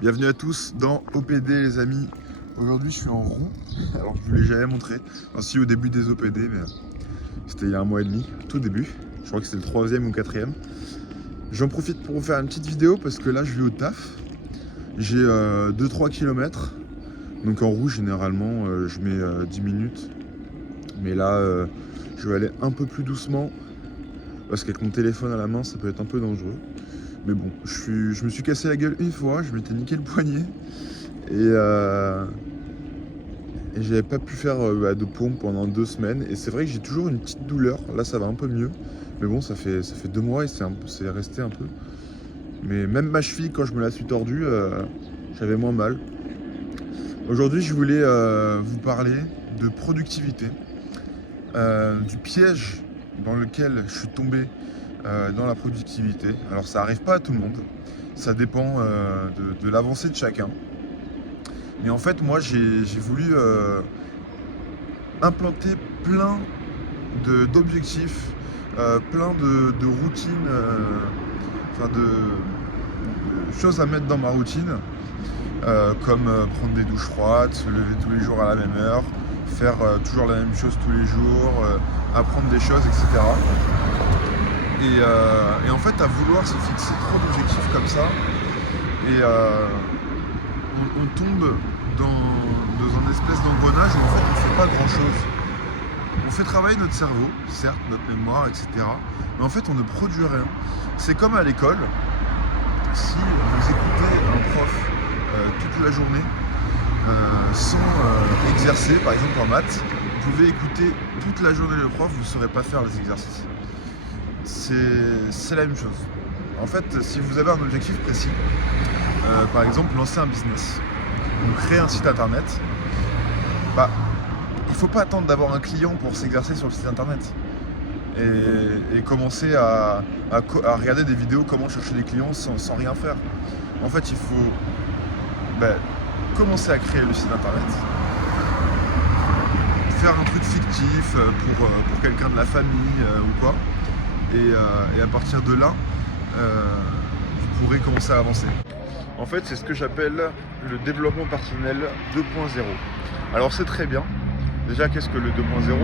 Bienvenue à tous dans OPD les amis. Aujourd'hui je suis en roue, alors que je vous l'ai jamais montré. Ainsi au début des OPD, mais c'était il y a un mois et demi, tout début. Je crois que c'était le troisième ou quatrième. J'en profite pour vous faire une petite vidéo parce que là je vais au taf. J'ai 2-3 km. Donc en roue généralement je mets 10 minutes. Mais là je vais aller un peu plus doucement parce qu'avec mon téléphone à la main ça peut être un peu dangereux. Mais bon, je me suis cassé la gueule une fois, je m'étais niqué le poignet et j'avais pas pu faire de pompe pendant 2 semaines. Et c'est vrai que j'ai toujours une petite douleur, là ça va un peu mieux. Mais bon, ça fait 2 mois et c'est resté un peu. Mais même ma cheville, quand je me la suis tordue, j'avais moins mal. Aujourd'hui, je voulais vous parler de productivité, du piège dans lequel je suis tombé dans la productivité. Alors ça arrive pas à tout le monde, ça dépend de l'avancée de chacun. Mais en fait moi j'ai voulu implanter plein d'objectifs, plein de routines, enfin de choses à mettre dans ma routine, comme prendre des douches froides, se lever tous les jours à la même heure, faire toujours la même chose tous les jours, apprendre des choses, etc. Et en fait, à vouloir se fixer trop d'objectifs comme ça, et on tombe dans un espèce d'engrenage où en fait on ne fait pas grand chose. On fait travailler notre cerveau, certes, notre mémoire, etc. Mais en fait on ne produit rien. C'est comme à l'école, si vous écoutez un prof toute la journée sans exercer, par exemple en maths, vous pouvez écouter toute la journée le prof, vous ne saurez pas faire les exercices. C'est la même chose. En fait, si vous avez un objectif précis, par exemple lancer un business, ou créer un site internet, il ne faut pas attendre d'avoir un client pour s'exercer sur le site internet et commencer à regarder des vidéos comment chercher des clients sans rien faire. En fait, il faut commencer à créer le site internet, faire un truc fictif pour quelqu'un de la famille ou quoi. Et à partir de là, vous pourrez commencer à avancer. En fait, c'est ce que j'appelle le développement personnel 2.0. Alors c'est très bien. Déjà, qu'est-ce que le 2.0?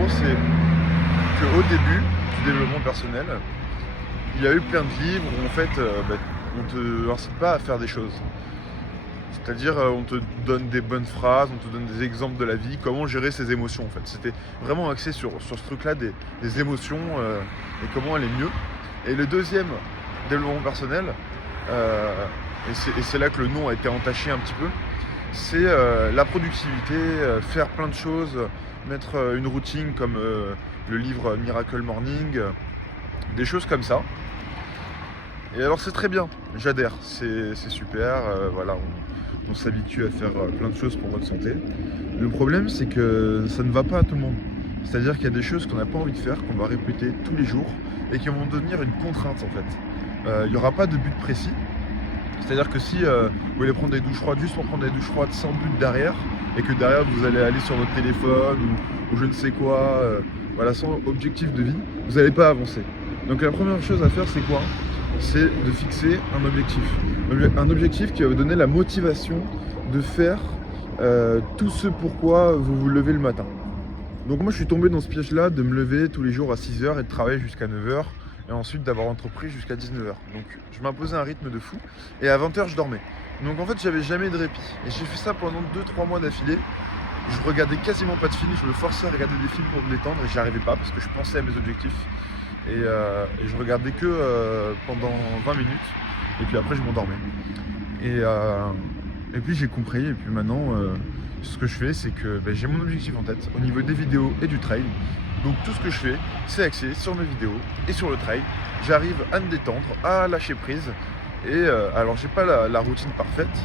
C'est qu'au début du développement personnel, il y a eu plein de livres où en fait, on ne te incite pas à faire des choses. C'est-à-dire, on te donne des bonnes phrases, on te donne des exemples de la vie, comment gérer ses émotions en fait. C'était vraiment axé sur ce truc-là des émotions et comment aller mieux. Et le deuxième développement personnel, et c'est là que le nom a été entaché un petit peu, c'est la productivité, faire plein de choses, mettre une routine comme le livre Miracle Morning, des choses comme ça. Et alors c'est très bien, j'adhère, c'est super, voilà, on s'habitue à faire plein de choses pour notre santé. Le problème c'est que ça ne va pas à tout le monde. C'est-à-dire qu'il y a des choses qu'on n'a pas envie de faire, qu'on va répéter tous les jours et qui vont devenir une contrainte en fait. Il n'y aura pas de but précis. C'est-à-dire que si vous voulez prendre des douches froides juste pour prendre des douches froides sans but derrière, et que derrière vous allez aller sur votre téléphone ou je ne sais quoi, voilà, sans objectif de vie, vous n'allez pas avancer. Donc la première chose à faire c'est quoi? C'est de fixer un objectif. Un objectif qui va vous donner la motivation de faire tout ce pourquoi vous vous levez le matin. Donc moi je suis tombé dans ce piège-là de me lever tous les jours à 6h et de travailler jusqu'à 9h. Et ensuite d'avoir entrepris jusqu'à 19h. Donc je m'imposais un rythme de fou et à 20h je dormais. Donc en fait j'avais jamais de répit. Et j'ai fait ça pendant 2-3 mois d'affilée. Je regardais quasiment pas de films, je me forçais à regarder des films pour me détendre et j'y arrivais pas parce que je pensais à mes objectifs. Et je regardais que pendant 20 minutes et puis après je m'endormais. Et puis j'ai compris et puis maintenant ce que je fais c'est que j'ai mon objectif en tête au niveau des vidéos et du trail. Donc tout ce que je fais, c'est axé sur mes vidéos et sur le trail. J'arrive à me détendre, à lâcher prise. Et alors j'ai pas la routine parfaite.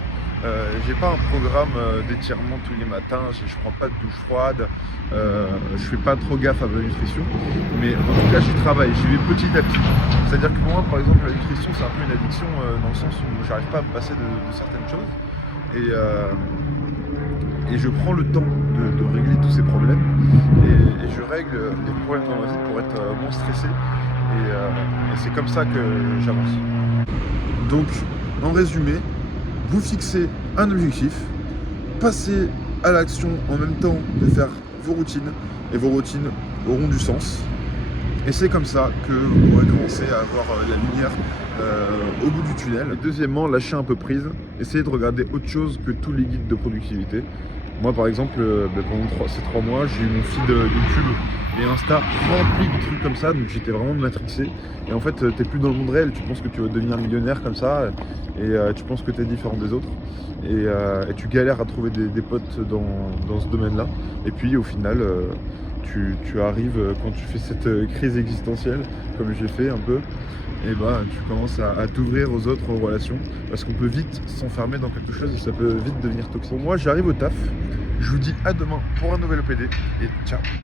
J'ai pas un programme d'étirement tous les matins. Je prends pas de douche froide. Je fais pas trop gaffe à ma nutrition. Mais en tout cas j'y travaille, j'y vais petit à petit. C'est-à-dire que pour moi par exemple la nutrition c'est un peu une addiction dans le sens où j'arrive pas à me passer de certaines choses. Et je prends le temps de régler tous ces problèmes et je règle les problèmes dans ma vie pour être moins stressé et c'est comme ça que j'avance. Donc en résumé, vous fixez un objectif, passez à l'action en même temps de faire vos routines, et vos routines auront du sens. Et c'est comme ça que vous pourrez commencer à avoir la lumière au bout du tunnel. Et deuxièmement, lâchez un peu prise, essayez de regarder autre chose que tous les guides de productivité. Moi par exemple, pendant ces 3 mois, j'ai eu mon feed YouTube et Insta rempli de trucs comme ça, donc j'étais vraiment matrixé. Et en fait, t'es plus dans le monde réel, tu penses que tu vas devenir millionnaire comme ça, et tu penses que t'es différent des autres, et tu galères à trouver des potes dans ce domaine-là. Et puis au final, tu arrives, quand tu fais cette crise existentielle, comme j'ai fait un peu, et tu commences à t'ouvrir aux autres relations, parce qu'on peut vite s'enfermer dans quelque chose et ça peut vite devenir toxique. Moi, j'arrive au taf, je vous dis à demain pour un nouvel OPD et ciao.